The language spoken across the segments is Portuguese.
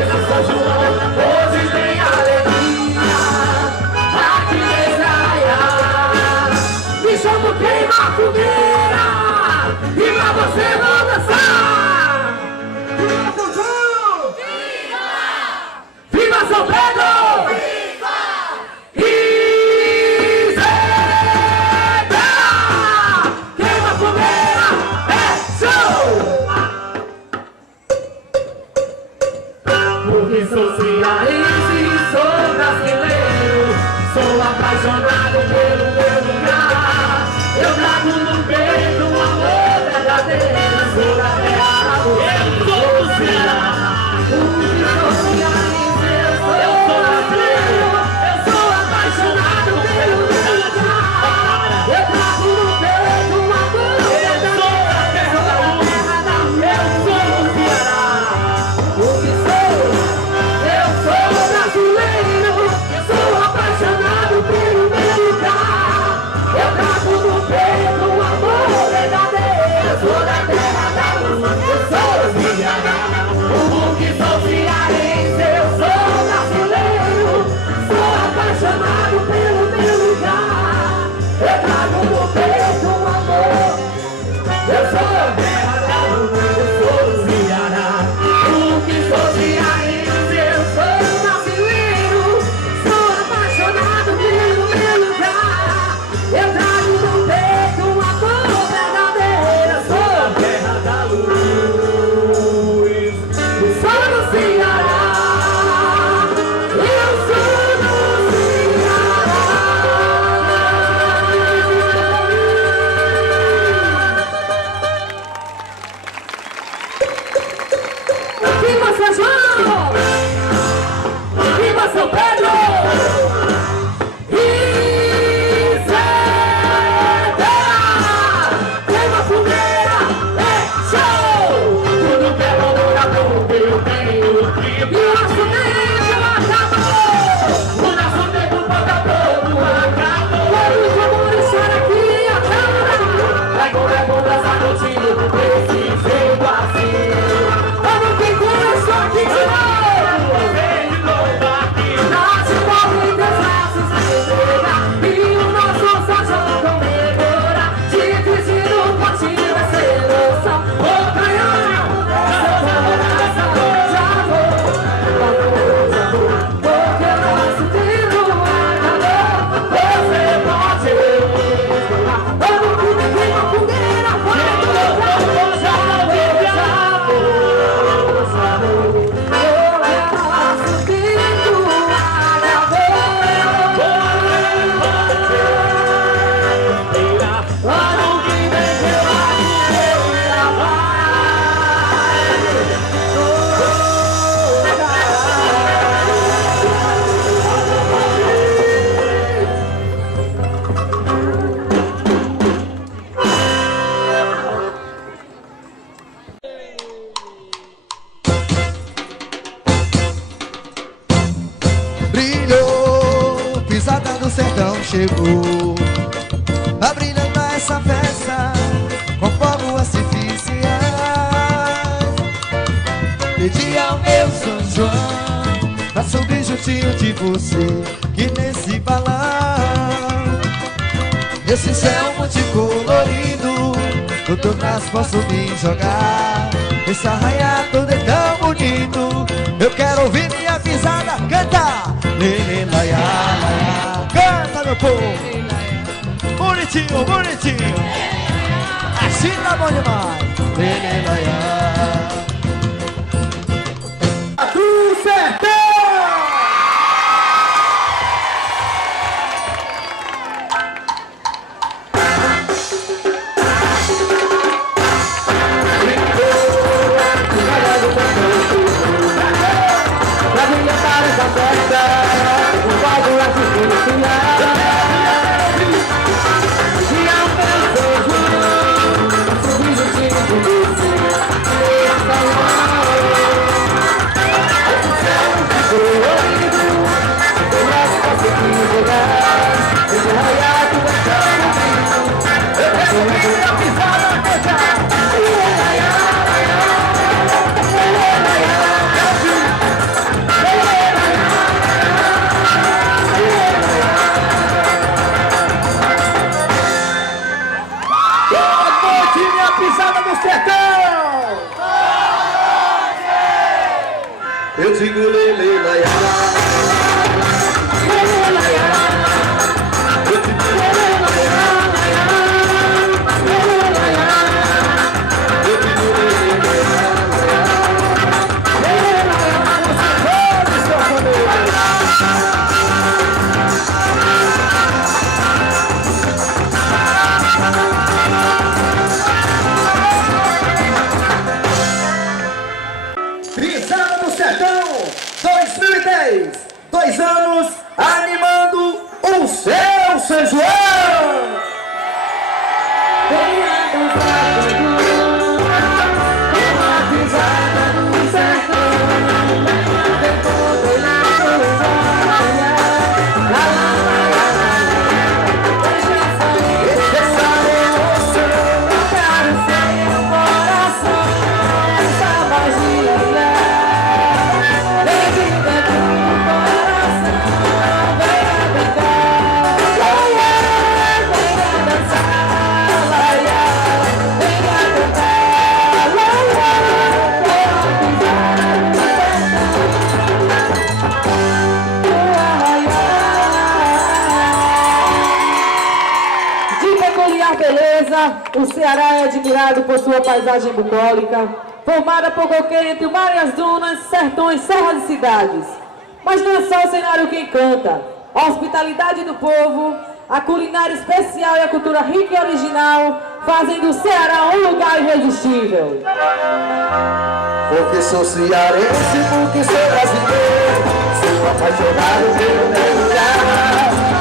esse São João, hoje tem alegria aqui em Israel. Me chamo queima fogueira e pra você vou dançar. Viva São João! Viva! Viva São Pedro! Viva! Israel! Queima fogueira, é show! Porque sou cearense, sou brasileiro, sou apaixonado pelo meu lugar. Eu trago no peito um amor verdadeiro, sou da terra do eu sou do Ceará. Porque sou cearense, eu sou brasileiro, eu sou apaixonado pelo meu lugar. Eu trago no peito um amor verdadeiro, sou da terra do eu sou do Ceará. Porque eu sou brasileiro, sou apaixonado pelo meu lugar. Eu trago no peito um amor verdadeiro. Eu sou da terra da luz, eu sou Ceará. Porque sou cearense, eu sou brasileiro, sou apaixonado pelo meu lugar. Eu trago no peito um amor. Eu sou da terra da luz, eu sou Ceará. Porque sou cearense, eu sou brasileiro, sou apaixonado pelo meu lugar. Eu trago no peito um amor verdadeiro. Eu sou a terra da luz, eu sou do Ceará. Eu sou do Ceará. Viva São João! Viva São Pedro! Israel! Queima fogueira, é show! Tudo que é bom dura pouco, eu tenho tribo. E o nosso tempo acabou! O nosso tempo falta pouco, acabou! Vamos começar aqui agora! É bom dançar contigo, desse jeito assim. Vamos que começou aqui de novo! Nasce o povo em teus braços na entrega, e o nosso São João comemora. Dia que se não pode vai ser emoção. Ô canhão, seu coração já vou, porque o nosso tempo acabou. Você pode esperar. Vamos que me queima fogueira, vai já vou. Brilhou, pisada do sertão chegou, a brilhando essa festa com fogos artificiais. Pedi ao meu São João pra subir juntinho de você, que nesse balão, esse céu multicolorido, no teu braço posso me jogar. Esse arraial todo é tão bonito, eu quero ouvir minha pisada cantar. Lele, laia, laia. Canta, meu povo. Bonitinho, bonitinho. Assim tá bom demais. Lele, laia. Do sertão! Pra mim cantar essa festa, o fogo artificial. E ao meu São João, subir juntinho de você. digo lele, laiá. Pisando no Sertão 2010, 2 anos animando o seu São João. Beleza, o Ceará é admirado por sua paisagem bucólica, formada por coqueiro, entre mar e as dunas, sertões, serras e cidades. Mas não é só o cenário que encanta. A hospitalidade do povo, a culinária especial e a cultura rica e original fazem do Ceará um lugar irresistível. Porque sou cearense, porque sou brasileiro, sou apaixonado pelo meu lugar.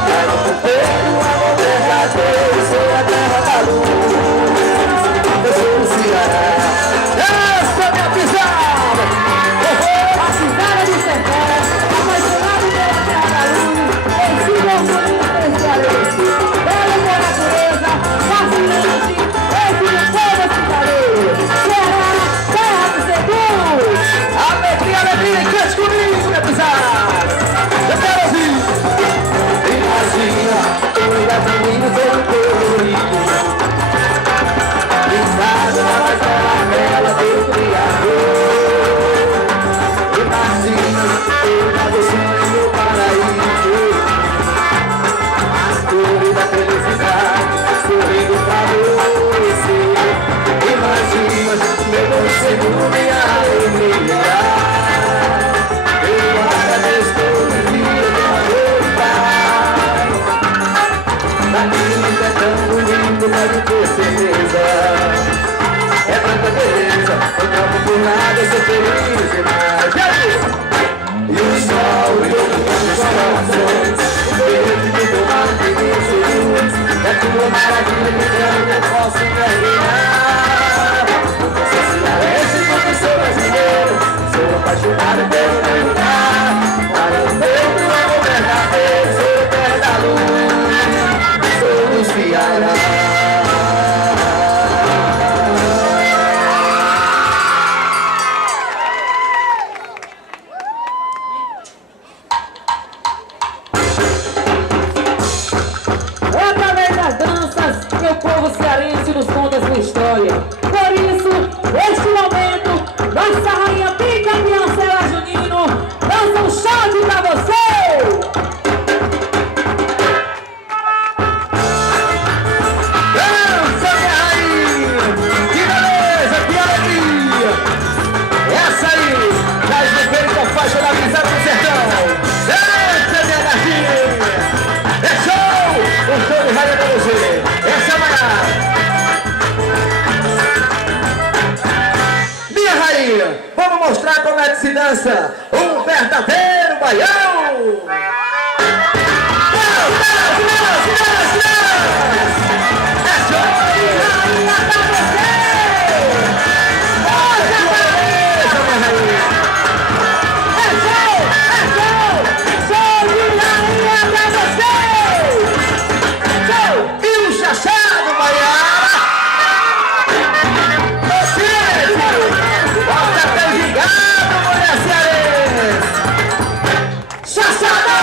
Quero cumprir o amor verdadeiro, sou a terra da luz. Eu sou o Ceará, essa é minha pisada. A cidade de Sertão, apaixonado pela terra da luz, ensina o mundo cearense. Bela por natureza, fascinante, esse do povo hospitaleiro. Ceará, terra do seguro. Alegria, alegria, cante comigo, minha pisada. Eu quero ouvir. Imagina, todas as meninas todo colorido, pintada na mais bela do Criador. Imagina, toda você no meu paraíso, as cores da felicidade sorrindo pra você. Imagina, meu bom Senhor, minha alegria. Eu agradeço todo dia, meu amor e paz. A vida é tão bonito, mas não ter certeza. É tanta beleza, eu troco por nada, eu sou feliz demais. E o sol brilhando nos corações, o verde do teu mar que me seduz. É tua maravilha que eu não posso terminar. Sou cearense porque sou brasileiro, sou apaixonado pelo meu lugar. Para o meu amor verdadeiro, sou a terra da luz, sou do Ceará. É através das danças que o povo cearense nos conta sua história. Por isso, neste momento, nossa rainha bicampeã Cela Junino dança um shot pra você! Dança, minha rainha! Que beleza, que alegria! Essa aí, traz no peito a faixa da visada do sertão. Dança, minha gatinha! É show! Um show de rainha pra você! Essa é a Maiara! Minha rainha, vamos mostrar como é que se dança um verdadeiro baião! Dança, dança, dança, dança! É show de rainha pra você! Olha que beleza, minha rainha! É show! Show de rainha pra você! Show! E o chachado, Maiara! Ô, gente! Bota teu gigado, mulher cearense! Chachado!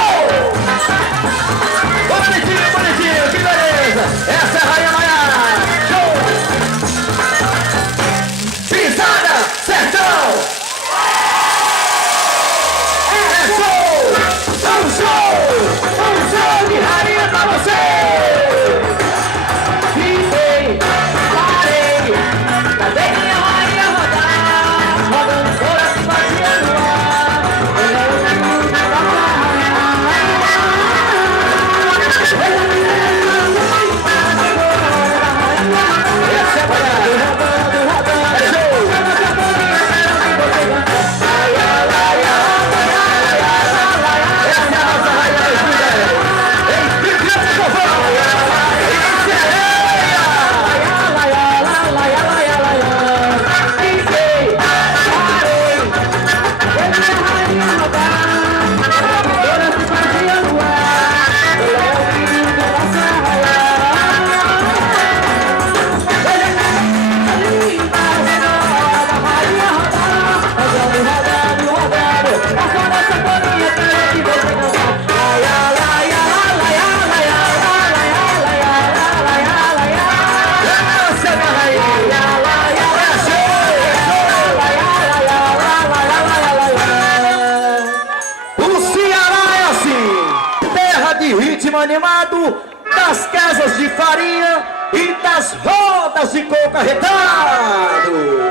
ritmo animado das casas de farinha e das rodas de coco arretado.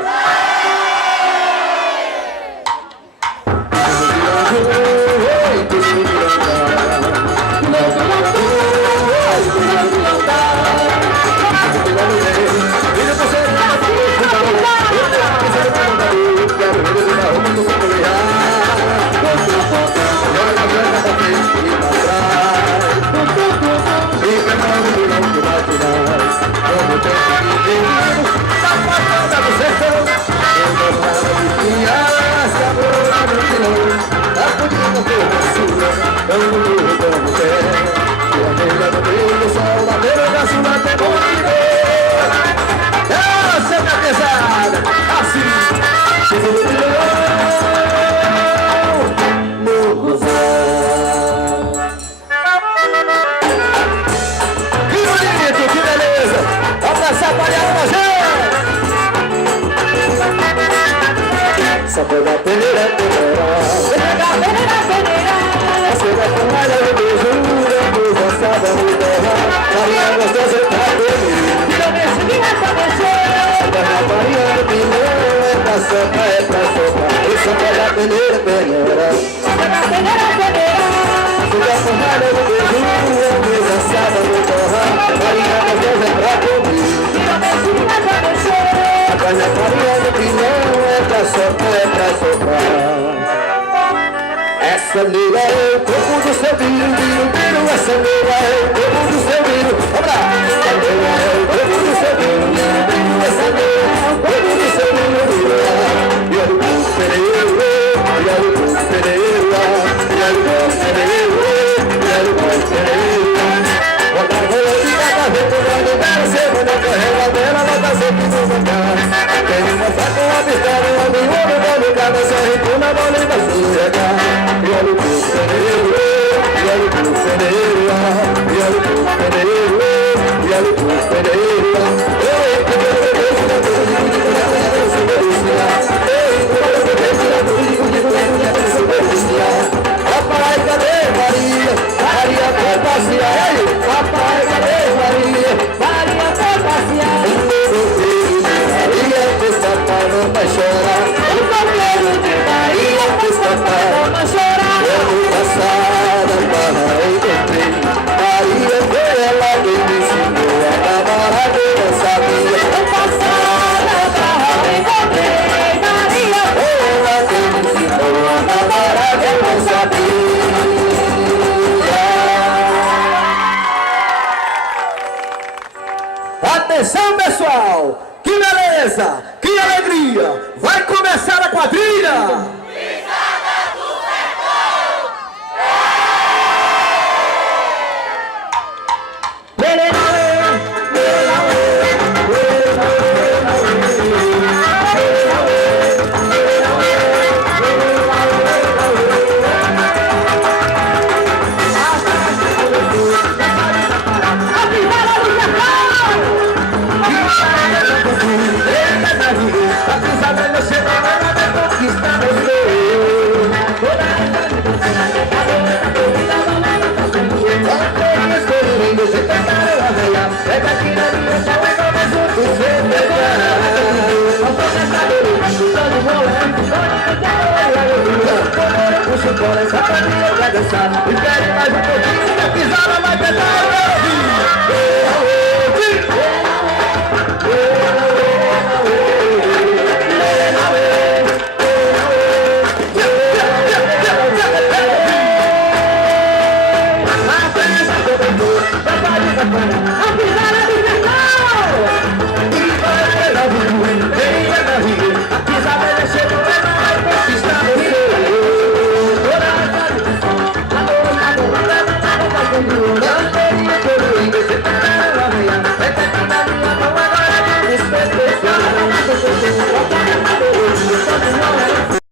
Só pega a peneira, peneira. Pega a peneira, peneira. Chega com malha de beijura, coisa assada no terra. Farinha gostosa pra comer. Tira nesse dia pra descer. Terra farinha do pilão, é pra sopa, é pra sopa. E só pega a peneira, peneira. Pega a peneira, peneira. Chega com malha de beijura, coisa assada no terra. Farinha gostosa pra comer. Tira nesse dia pra descer. Terra farinha do pilão, é pra sopa, é pra soprar. Essa nega é o corpo do seu filho, filho, filho. Essa nega é o corpo do seu filho. Vamos lá! Essa nega é o corpo do seu filho, filho, filho. Essa nega é o corpo do seu filho, filho. E olha o corpo pereiro, e olha o corpo pereiro, e olha o corpo pereiro, e olha o corpo pereiro. Bota a rola de cada vez que vai levar a segunda carrega dela, bota sempre no lugar. Tem uma faca, uma pistola, uma miúda, uma bocada, só recuna a bola e vai escorregar. E olha o corpo peneiro, e olha o corpo peneiro, e olha o corpo peneiro, e olha o corpo peneiro. Papai, cadê Maria? Maria foi passear. Papai, cadê Maria? Maria foi passear. Maria fez papai, mamãe chorar. O cabelo de Maria fez papai, mamãe chorar. Ano passado, barra encontrei. Maria foi ela que me ensinou a namorar, eu não sabia. Ano passado, barra encontrei. Maria foi ela que me ensinou a namorar, eu não sabia. Atenção, pessoal! Que beleza! Que alegria! Vai começar a quadrilha! Espere mais um pouquinho, que a pisada vai pegar.